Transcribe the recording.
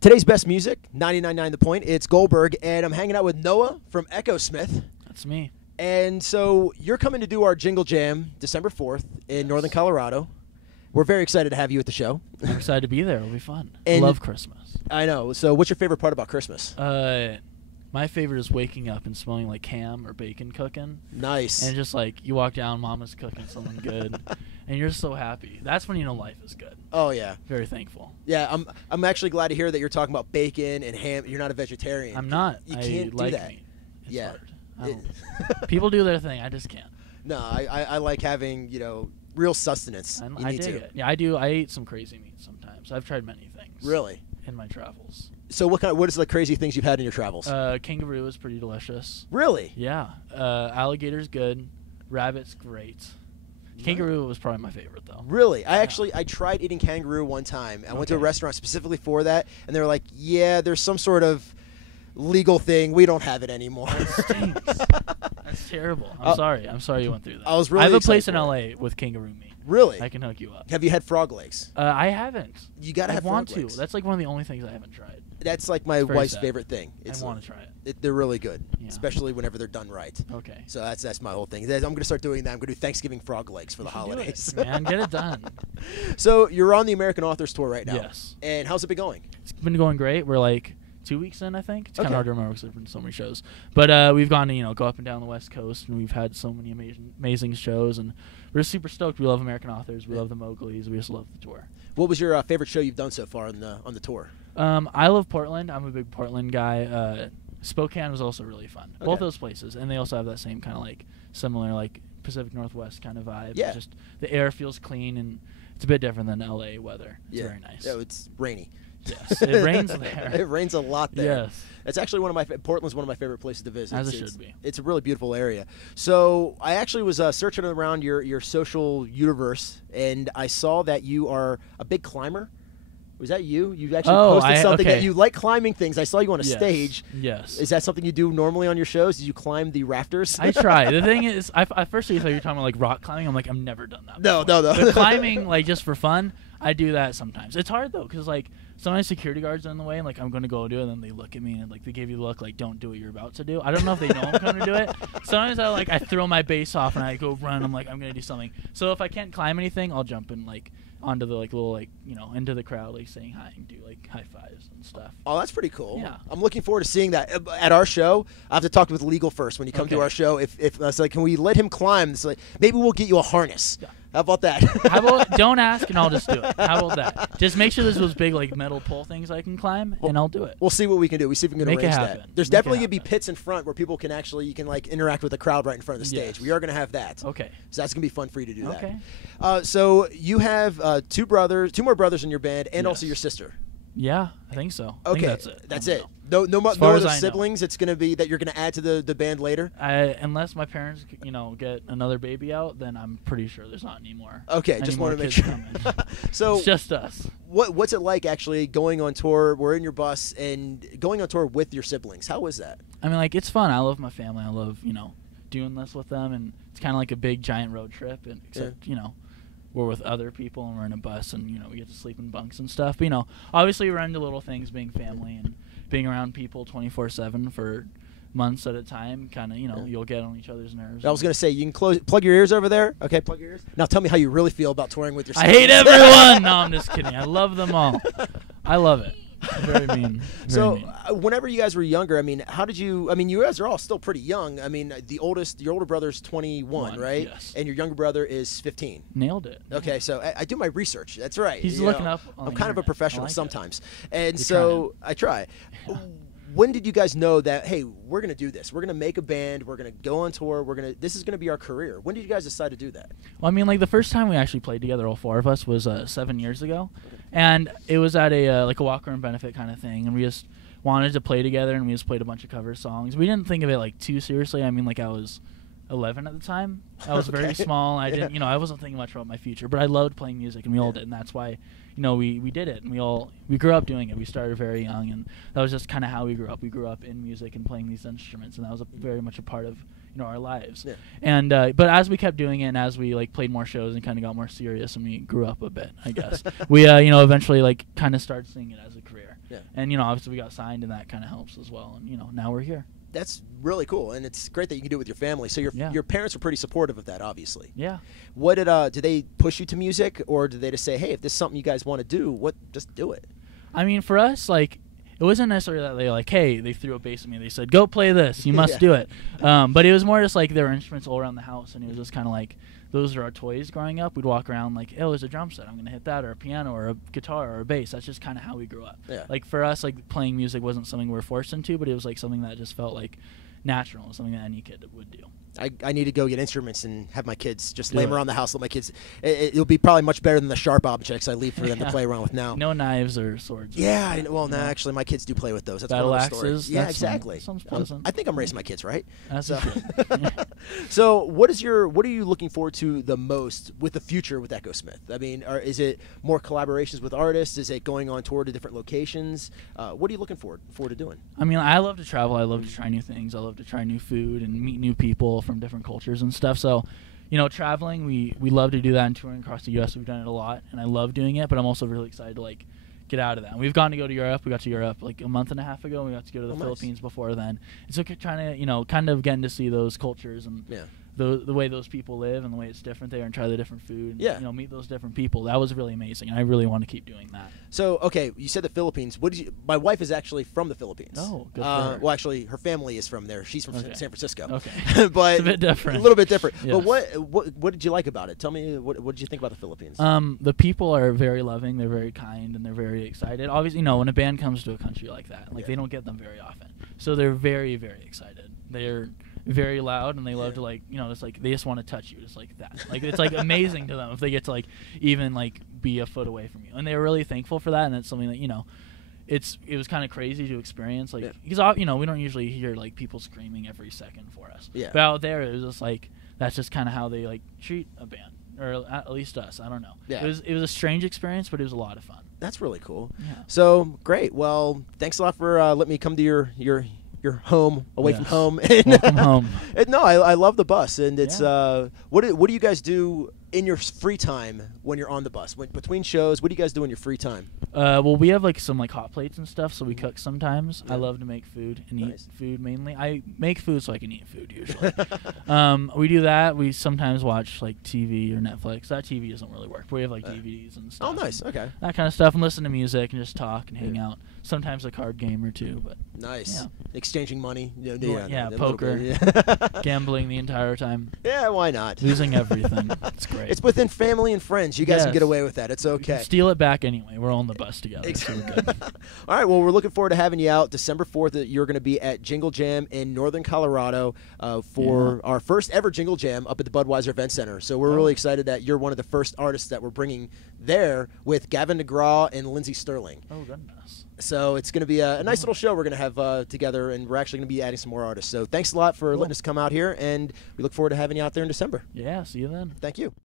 Today's best music, 99.9 The Point. It's Goldberg, and I'm hanging out with Noah from Echosmith. That's me. And so you're coming to do our Jingle Jam December 4th in Northern Colorado. We're very excited to have you at the show. I'm excited to be there. It'll be fun. And I love Christmas. I know. So what's your favorite part about Christmas? My favorite is waking up and smelling like ham or bacon cooking. Nice. And just like you walk down, mama's cooking something good, and you're so happy. That's when you know life is good. Oh, yeah. Very thankful. Yeah, I'm actually glad to hear that you're talking about bacon and ham. You're not a vegetarian. I'm not. You can't like do that. Meat. It's Yeah. hard. People do their thing. I just can't. No, I like having, real sustenance. I dig it. Yeah, I do. I eat some crazy meat sometimes. I've tried many things. Really? In my travels. So what is the crazy things you've had in your travels? Kangaroo is pretty delicious. Really? Yeah. Alligator's good. Rabbit's great. Kangaroo was probably my favorite, though. Really? I tried eating kangaroo one time. I went to a restaurant specifically for that, and they were like, yeah, there's some sort of legal thing. We don't have it anymore. That stinks. That's terrible. I'm sorry. I'm sorry you went through that. I have a place in L.A. with kangaroo meat. Really? I can hook you up. Have you had frog legs? I haven't. You got to have frog legs. I want to. That's like one of the only things I haven't tried. That's like my wife's favorite thing. I want to try it. They're really good, especially whenever they're done right. Okay. So that's my whole thing. I'm going to start doing that. I'm going to do Thanksgiving frog legs for the holidays. Do it, man, get it done. So you're on the American Authors Tour right now. Yes. And how's it been going? It's been going great. We're like 2 weeks in, I think. It's kind of hard to remember because there's been so many shows. But we've gone to go up and down the West Coast, and we've had so many amazing shows, and we're super stoked. We love American Authors. We love the Mowglis. We just love the tour. What was your favorite show you've done so far on the tour? I love Portland. I'm a big Portland guy. Spokane was also really fun. Okay. Both those places, and they also have that same kind of similar Pacific Northwest kind of vibe. Yeah. It's just the air feels clean, and it's a bit different than LA weather. It's very nice. Yeah, it's rainy. Yes, it rains there. It rains a lot there. Yes. It's actually Portland's one of my favorite places to visit. As it should be. It's a really beautiful area. So I actually was searching around your social universe, and I saw that you are a big climber. Was that you? You actually posted something that you like climbing things. I saw you on a stage. Yes. Is that something you do normally on your shows? Did you climb the rafters? I try. The thing is, at first I thought you were talking about rock climbing. I'm like, I've never done that before. No. But climbing, just for fun, I do that sometimes. It's hard, though, because, sometimes security guards are in the way, and, I'm going to go do it, and then they look at me, and, they give you the look, don't do what you're about to do. I don't know if they know I'm going to do it. Sometimes I throw my base off, and I go run. I'm like, I'm going to do something. So if I can't climb anything, I'll jump in, onto the, little, into the crowd, saying hi and do, high fives and stuff. Oh, that's pretty cool. Yeah. I'm looking forward to seeing that. At our show, I have to talk with legal first when you come to our show. If it's can we let him climb? It's maybe we'll get you a harness. Yeah. How about that? How about don't ask and I'll just do it. How about that? Just make sure there's those big metal pole things I can climb, and I'll do it. We'll see what we can do. We see if we can arrange that. There's definitely gonna be pits in front where people can interact with the crowd right in front of the stage. We are gonna have that. Okay. So that's gonna be fun for you to do that. Okay. So you have two more brothers in your band, and also your sister. Yeah, I think so. Okay, I think that's it. No other siblings. It's gonna be that you're gonna add to the band later. Unless my parents, get another baby out, then I'm pretty sure there's not any more. Okay, just want to make sure. So it's just us. What's it like actually going on tour? We're in your bus and going on tour with your siblings. How was that? I mean, it's fun. I love my family. I love doing this with them, and it's kind of like a big giant road trip. And except we're with other people, and we're in a bus, and we get to sleep in bunks and stuff. But obviously we're into little things, being family and being around people 24/7 for months at a time. Kind of you'll get on each other's nerves. I was gonna say you can plug your ears over there. Okay, plug your ears. Now tell me how you really feel about touring with your siblings. I hate everyone. No, I'm just kidding. I love them all. I love it. Very mean. Whenever you guys were younger, how did you? You guys are all still pretty young. Your older brother's 21, right? Yes. And your younger brother is 15. Nailed it. Okay, so I do my research. That's right. He's looking up. I'm kind of a professional sometimes, and so I try. When did you guys know that, hey, we're going to do this? We're going to make a band. We're going to go on tour. This is going to be our career. When did you guys decide to do that? Well, the first time we actually played together, all four of us, was 7 years ago. And it was at a Walker and benefit kind of thing. And we just wanted to play together, and we just played a bunch of cover songs. We didn't think of it too seriously. I was 11 at the time. I was very small. I didn't, I wasn't thinking much about my future, but I loved playing music, and we all did, and that's why, we did it, and we grew up doing it. We started very young, and that was just kind of how we grew up. We grew up in music and playing these instruments, and that was very much a part of, our lives. Yeah. And but as we kept doing it, and as we like played more shows and kind of got more serious, and we grew up a bit, I guess, we eventually like kind of started seeing it as a career. Yeah. And obviously we got signed, and that kind of helps as well. And now we're here. That's really cool, and it's great that you can do it with your family. So your parents were pretty supportive of that, obviously. Yeah. What did they push you to music, or did they just say, hey, if this is something you guys want to do, just do it? I mean, for us, like, it wasn't necessarily that they like, hey, they threw a bass at me. They said, go play this. You must do it. But it was more just like there were instruments all around the house, and it was just kind of like those are our toys growing up. We'd walk around like, oh, there's a drum set. I'm going to hit that, or a piano, or a guitar, or a bass. That's just kind of how we grew up. Yeah. Like for us, like playing music wasn't something we were forced into, but it was like something that just felt like natural, something that any kid would do. I need to go get instruments and have my kids just lay them around the house. Let my kids. It'll be probably much better than the sharp objects I leave for them to play around with now. No knives or swords. Yeah, actually, my kids do play with those. That's battle one of the axes. Story. Yeah, exactly. Sounds pleasant. I think I'm raising my kids right. That's So, what are you looking forward to the most with the future with Echosmith? I mean, is it more collaborations with artists? Is it going on tour to different locations? What are you looking forward to doing? I mean, I love to travel. I love to try new things. I love to try new food and meet new people from different cultures and stuff. So, traveling, we love to do that and touring across the U.S. We've done it a lot, and I love doing it, but I'm also really excited to, like, get out of that. And we've gotten to go to Europe. We got to Europe, like, a month and a half ago. We got to go to the Philippines before then. And so trying to, kind of getting to see those cultures and the way those people live and the way it's different there and try the different food and, meet those different people. That was really amazing, and I really want to keep doing that. So, okay, you said the Philippines. My wife is actually from the Philippines. Oh, good for her. Well, actually, her family is from there. She's from San Francisco. Okay. But it's a bit different. A little bit different. Yes. But what did you like about it? Tell me, what did you think about the Philippines? The people are very loving. They're very kind, and they're very excited. Obviously, when a band comes to a country like that, they don't get them very often. So they're very, very excited. They're very loud, and they love to it's like they just want to touch you just like that. Like it's like amazing to them if they get to even be a foot away from you, and they're really thankful for that. And it's something that it was kind of crazy to experience, because we don't usually hear people screaming every second for us. Yeah. But out there, it was just that's just kind of how they treat a band, or at least us. I don't know. Yeah. It was a strange experience, but it was a lot of fun. That's really cool. Yeah. So great. Well, thanks a lot for letting me come to your home away from home. Welcome home. No, I love the bus, and it's what do you guys do in your free time when you're on the bus? Between shows, what do you guys do in your free time? Well, we have some hot plates and stuff, so we cook sometimes. I love to make food and eat food mainly. I make food so I can eat food usually. We do that. We sometimes watch TV or Netflix. That TV doesn't really work. But we have DVDs and stuff. Oh, nice. Okay. That kind of stuff, and listen to music and just talk and hang out. Sometimes a card game or two, but nice. Yeah. Exchanging money. Poker. Gambling the entire time. Yeah, why not? Losing everything. It's great. It's within family and friends. You guys can get away with that. It's okay. We can steal it back anyway. We're all on the bus together. Exactly. So we're good. All right. Well, we're looking forward to having you out December 4th. You're going to be at Jingle Jam in Northern Colorado for our first ever Jingle Jam up at the Budweiser Event Center. So we're really excited that you're one of the first artists that we're bringing there with Gavin DeGraw and Lindsey Sterling. Oh, goodness. So it's going to be a nice little show we're going to have together, and we're actually going to be adding some more artists. So thanks a lot for letting us come out here, and we look forward to having you out there in December. Yeah, see you then. Thank you.